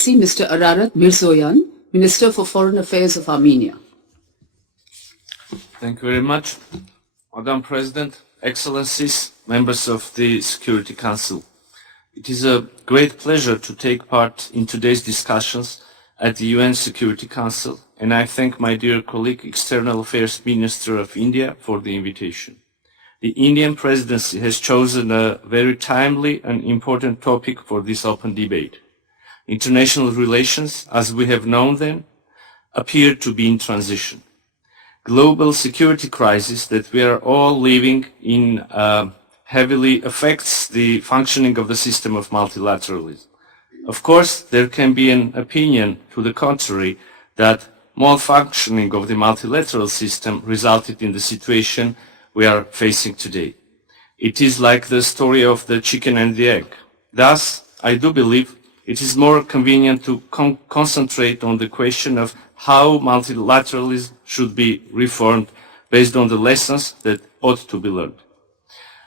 See Mr. Mիրզոյան, Minister for Foreign Affairs of Armenia. Thank you very much. Madam President, Excellencies, members of the Security Council. It is a great pleasure to take part in today's discussions at the UN Security Council, and I thank my dear colleague, External Affairs Minister of India, for the invitation. The Indian presidency has chosen a very timely and important topic for this open debate. International relations, as we have known them, appear to be in transition. Global security crisis that we are all living in heavily affects the functioning of the system of multilateralism. Of course, there can be an opinion to the contrary that malfunctioning of the multilateral system resulted in the situation we are facing today. It is like the story of the chicken and the egg. Thus, I do believe it is more convenient to concentrate on the question of how multilateralism should be reformed based on the lessons that ought to be learned.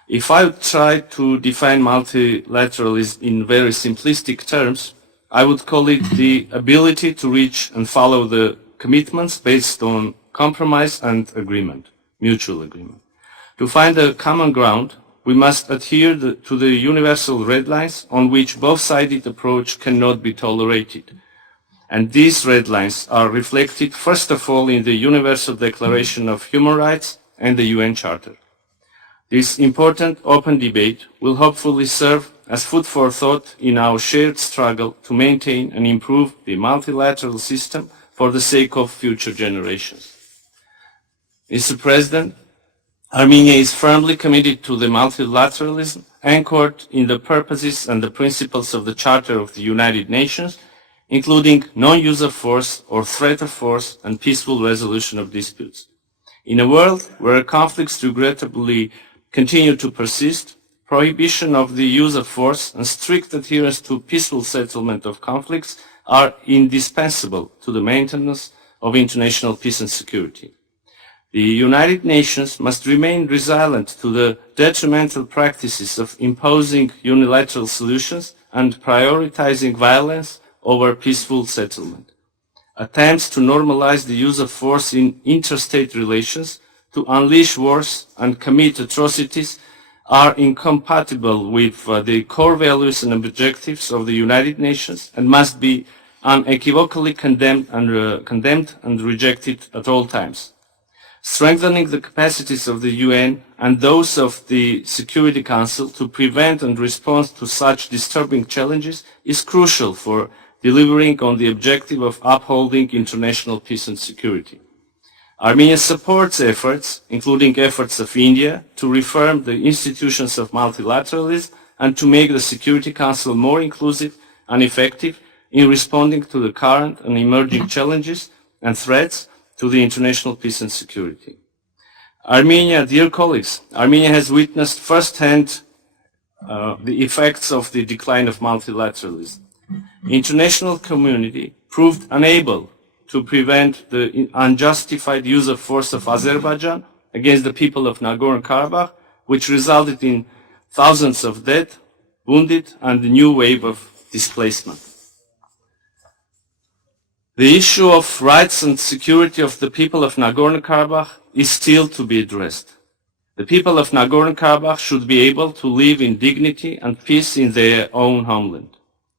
If I would try to define multilateralism in very simplistic terms, I would call it the ability to reach and follow the commitments based on compromise and agreement, mutual agreement. To find a common ground, we must adhere to the universal red lines on which both-sided approach cannot be tolerated. And these red lines are reflected first of all in the Universal Declaration of Human Rights and the UN Charter. This important open debate will hopefully serve as food for thought in our shared struggle to maintain and improve the multilateral system for the sake of future generations. Mr. President, Armenia is firmly committed to the multilateralism anchored in the purposes and the principles of the Charter of the United Nations, including non-use of force or threat of force and peaceful resolution of disputes. In a world where conflicts regrettably continue to persist, prohibition of the use of force and strict adherence to peaceful settlement of conflicts are indispensable to the maintenance of international peace and security. The United Nations must remain resilient to the detrimental practices of imposing unilateral solutions and prioritizing violence over peaceful settlement. Attempts to normalize the use of force in interstate relations, to unleash wars and commit atrocities are incompatible with the core values and objectives of the United Nations and must be unequivocally condemned and rejected at all times. Strengthening the capacities of the UN and those of the Security Council to prevent and respond to such disturbing challenges is crucial for delivering on the objective of upholding international peace and security. Armenia supports efforts, including efforts of India, to reform the institutions of multilateralism and to make the Security Council more inclusive and effective in responding to the current and emerging challenges and threats to the international peace and security. Armenia, dear colleagues, Armenia has witnessed firsthand the effects of the decline of multilateralism. The international community proved unable to prevent the unjustified use of force of Azerbaijan against the people of Nagorno-Karabakh, which resulted in thousands of dead, wounded, and a new wave of displacement. The issue of rights and security of the people of Nagorno-Karabakh is still to be addressed. The people of Nagorno-Karabakh should be able to live in dignity and peace in their own homeland.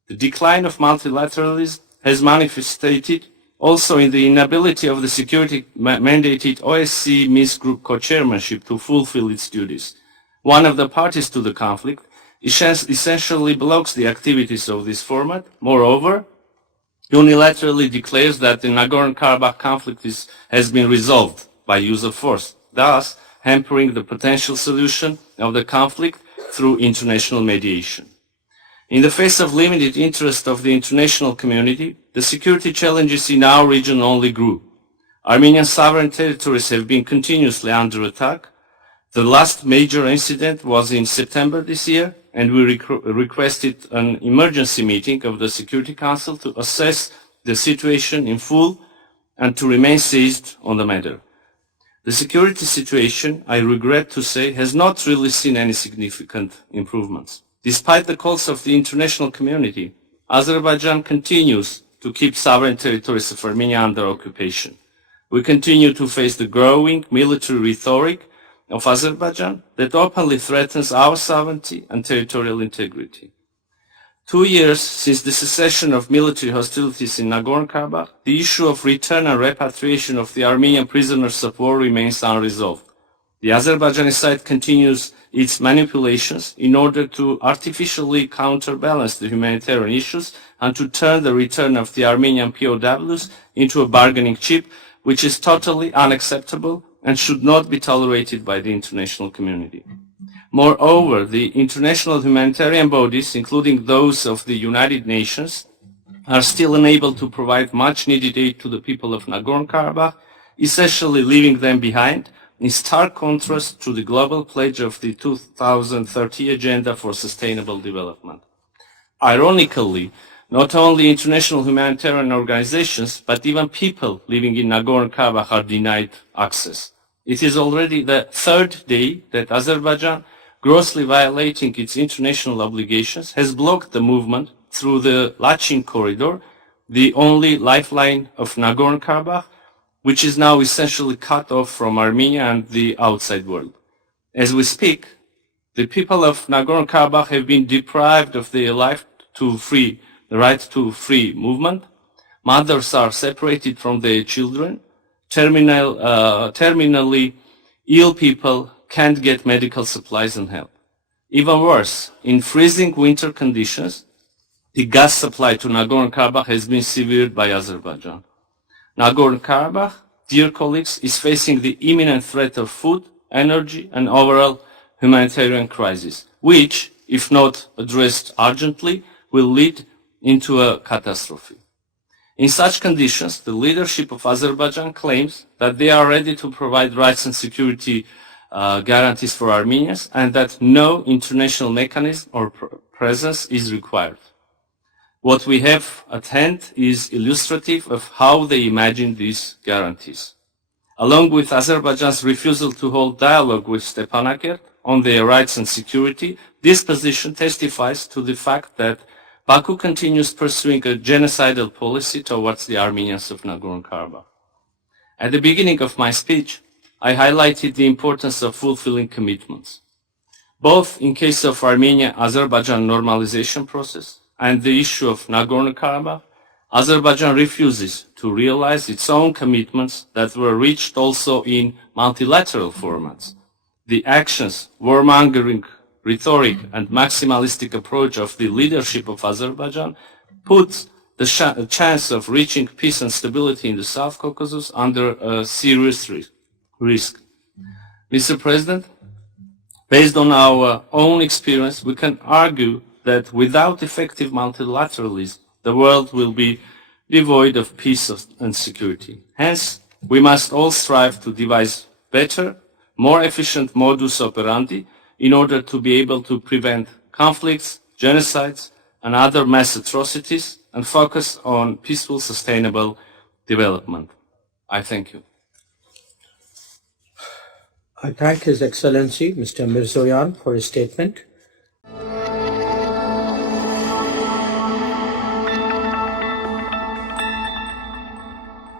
The decline of multilateralism has manifested also in the inability of the security-mandated OSCE Minsk Group co-chairmanship to fulfill its duties. One of the parties to the conflict essentially blocks the activities of this format. Moreover, unilaterally declares that the Nagorno-Karabakh conflict has been resolved by use of force, thus hampering the potential solution of the conflict through international mediation. In the face of limited interest of the international community, the security challenges in our region only grew. Armenian sovereign territories have been continuously under attack. The last major incident was in September this year, and we requested an emergency meeting of the Security Council to assess the situation in full and to remain seized on the matter. The security situation, I regret to say, has not really seen any significant improvements. Despite the calls of the international community, Azerbaijan continues to keep sovereign territories of Armenia under occupation. We continue to face the growing military rhetoric of Azerbaijan that openly threatens our sovereignty and territorial integrity. 2 years since the cessation of military hostilities in Nagorno-Karabakh, the issue of return and repatriation of the Armenian prisoners of war remains unresolved. The Azerbaijani side continues its manipulations in order to artificially counterbalance the humanitarian issues and to turn the return of the Armenian POWs into a bargaining chip, which is totally unacceptable and should not be tolerated by the international community. Moreover, the international humanitarian bodies, including those of the United Nations, are still unable to provide much-needed aid to the people of Nagorno-Karabakh, essentially leaving them behind, in stark contrast to the global pledge of the 2030 Agenda for Sustainable Development. Ironically, not only international humanitarian organizations, but even people living in Nagorno-Karabakh are denied access. It is already the third day that Azerbaijan, grossly violating its international obligations, has blocked the movement through the Lachin corridor, the only lifeline of Nagorno-Karabakh, which is now essentially cut off from Armenia and the outside world. As we speak, the people of Nagorno-Karabakh have been deprived of their right to free movement. Mothers are separated from their children. Terminally ill people can't get medical supplies and help. Even worse, in freezing winter conditions, the gas supply to Nagorno-Karabakh has been severed by Azerbaijan. Nagorno-Karabakh, dear colleagues, is facing the imminent threat of food, energy, and overall humanitarian crisis, which, if not addressed urgently, will lead into a catastrophe. In such conditions, the leadership of Azerbaijan claims that they are ready to provide rights and security guarantees for Armenians and that no international mechanism or presence is required. What we have at hand is illustrative of how they imagine these guarantees. Along with Azerbaijan's refusal to hold dialogue with Stepanakert on their rights and security, this position testifies to the fact that Baku continues pursuing a genocidal policy towards the Armenians of Nagorno-Karabakh. At the beginning of my speech, I highlighted the importance of fulfilling commitments, both in case of Armenia-Azerbaijan normalization process and the issue of Nagorno-Karabakh. Azerbaijan refuses to realize its own commitments that were reached also in multilateral formats. The actions, warmongering rhetoric, and maximalistic approach of the leadership of Azerbaijan puts the chance of reaching peace and stability in the South Caucasus under a serious risk. Mr. President, based on our own experience, we can argue that without effective multilateralism, the world will be devoid of peace and security. Hence, we must all strive to devise better, more efficient modus operandi in order to be able to prevent conflicts, genocides, and other mass atrocities and focus on peaceful, sustainable development. I thank you. I thank His Excellency, Mr. Mirzoyan, for his statement.